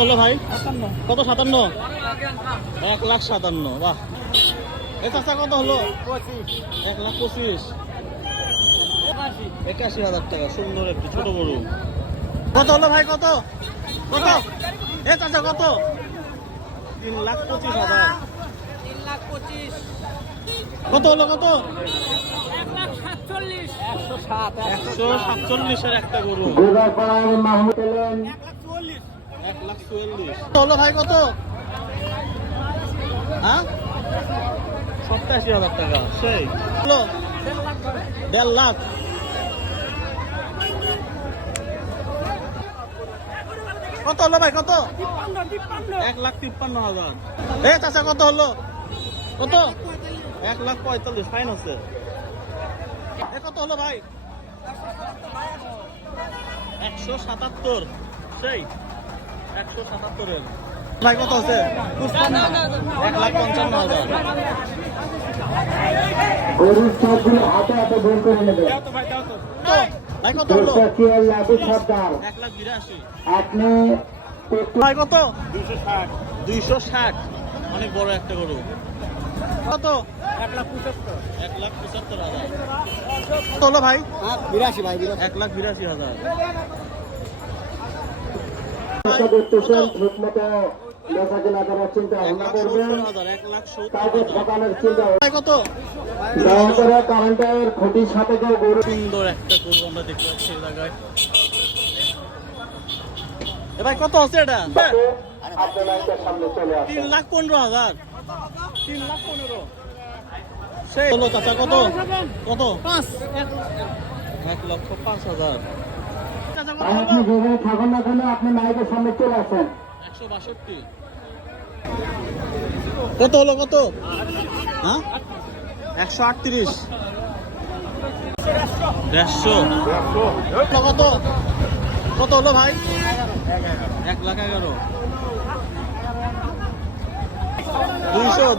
হলো ভাই কত? 57, 1,57,000। বাহ, এ চাচা কত হলো? 1,25,000, 81,000 টাকা। সুন্দর একটু ছোট গরু। কত হলো ভাই? কত কত? এ চাচা কত? 3,25,000। কত হলো? কত? 147,000 একটা গরু। 1,44,000 হলো ভাই। কত? হ্যাঁ, 87,000 টাকা। সেই হলো 1.5 লাখ। কত হলো ভাই? কত? 1,53,000। এ চাচা কত হলো? কত? 1,45,000 ফাইন আছে। এ কত হলো ভাই? 177। সেই 177 ভাই। কত আছে? 1,55,000। গরুর সবগুলো হাতে হাতে বের করে নেবে। ভাই কত হলো? 1,82,000। আপনি ভাই কত? 260। অনেক বড় একটা গরু। কত? 1,75,000। কত হলো ভাই? 82 ভাই। 1,82,000। দেখতেছেন ঠিক মতো লেখাগুলা করার চিন্তা ভাবনা করবেন। 1,70,000। কাউকে ঠকানোর চিন্তা ভাই কত? দয়া করে কারেন্টের খুঁটির সাথে কেউ গরু সুন্দর একটা গরু আমরা দেখতে পাচ্ছি এই জায়গায়। এ ভাই কত আছে এটা? আপনার লাইটের সামনে চলে আসে। 3,15,000। 3,15,000। সেই হলো চাচা। কত? কত? 1,05,000। চাচা কত হলো? আপনি যেখানে থাকুন না কেন আপনি লাইটের সামনে চলে আসেন। 162। কত হলো? কত? হ্যাঁ, 138। 150। কত? কত হলো ভাই? 1,11,000। 200।